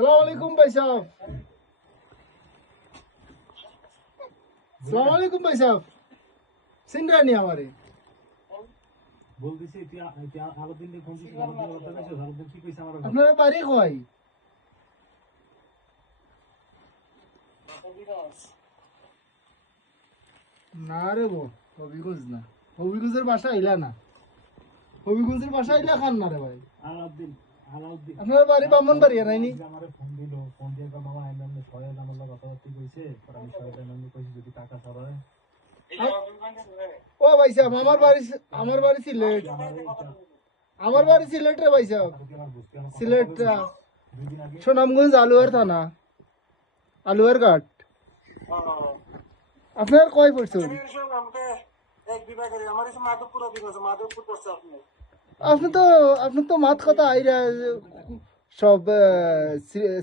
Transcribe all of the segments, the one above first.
सलाम वालेकुम भाई साहब। सलाम वालेकुम भाई साहब। सुन रहे नहीं हमारे? বলতেছি তুই আলাদিন ফোন দিছিস, আলাদিন কথা কইছিস, আলাদিন কি কইছে আমার? আপনারা বাড়ি কই? না রে বো, হবিগঞ্জ না। হবিগঞ্জের বাসা আইলা না। হবিগঞ্জের বাসা আইলা খান না রে ভাই। আলাদিন আপনারা বাড়ি ব্রাহ্মণবাড়ি নাইনি? আমারে ফোন দিল, ফোন দিয়ে বাবা আইলাম না, সবাই আমার লগে কথাবার্তা কইছে, পরে আমি সবাই নাম কইছি যদি টাকা ছাড়ায় ও ভাই সাহেব, আমার বাড়ি সিলেট। আমার বাড়ি সিলেট রে ভাই সাহেব। সিলেট সুনামগঞ্জ আলুয়ার থানা, আলুয়ার ঘাট। আপনার কয় পড়ছেন? আপনি তো মাত কথা আইরা সব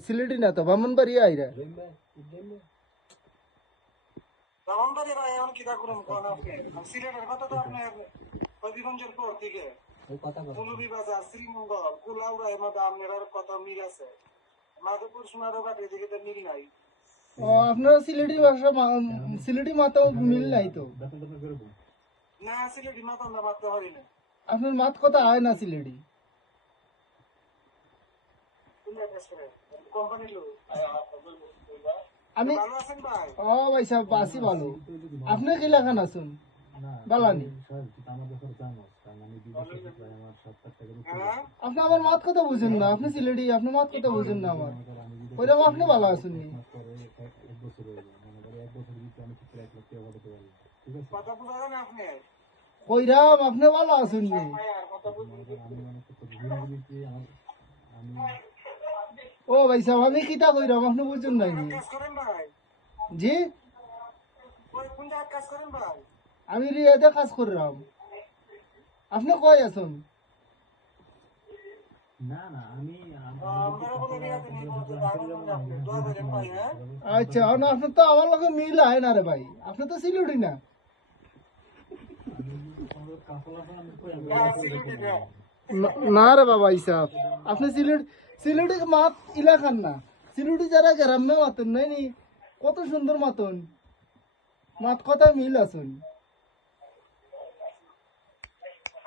সিলেটি না তো, ব্রাহ্মণবাড়ি আইরা। সিলেটের কথা তো আপনার হবিগঞ্জের পর থেকে শ্রীমঙ্গল কুলাউড়া এর মধ্যে আপনার কথা মিল আছে। মাধবপুর সোনারঘাট এদিকে তো মিল নাই। ও আপনারা সিলেটি ভাষা সিলেটি মাতাও মিল নাই তো? না সিলেটি মাথা আমরা মারতে পারি না। আপনার মাত কথা আয় না সিলেটি। কোম্পানির লোক আমি ভালো আছেন ভাই? ও ভাই সাহেব আছি ভালো। আপনি কি লেখান আছেন? বালানি আমার ব্যাপারে জানো, কারণ আমি বিদেশে প্রায় আমার 7 টাকা আপনি আমার মাত কথা বুঝেন না। আপনি সিলেটি, আপনি মাত কথা বুঝেন না আমার। ওইরকম আপনি ভালো আছেন নি? পরে 1 বছর হয়ে গেল, মানে 1 বছর ভিতরে আমি ঠিক 1 লাখ টাকা করতে পারলাম। ঠিক আছে, কথা বুঝালেন আপনি? কইরাম আপনি ভালো আছেন নি? আমি অনেক কিছু ঘুরে ঘুরেছি, আমি ও ভাই সাহেব, আমি কিতা কইরাম আপনি বুঝুন নাই নি? কাজ করেন ভাই? জি, কোন জায়গায় কাজ করেন ভাই? আমি রিয়াতে কাজ করলাম। আপনি কই আছেন? না না আমি আপনারা বলে রিয়াতে নিয়ে বলতে দারুণ আপনি দোয়া করেন ভাই। হ্যাঁ আচ্ছা, আপনার তো আমার লগে মিল হয় না রে ভাই। আপনি তো সিলেটি না। না রে বাবা ইসাব, আপনি সিলেটি মাত ইলাকান না। সিলেটি যারা গ্রামে মাতন নাই নি, কত সুন্দর মাতন, মাত কথা মিল আছেন।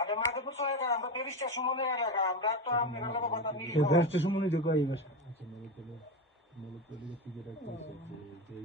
আরে মাধবপুর সোনারঘাট আমরা 30টা সময় এলাকা, আমরা তো আপনার লোক কথা মিল। আচ্ছা, মূলত কি যেটা করছে যে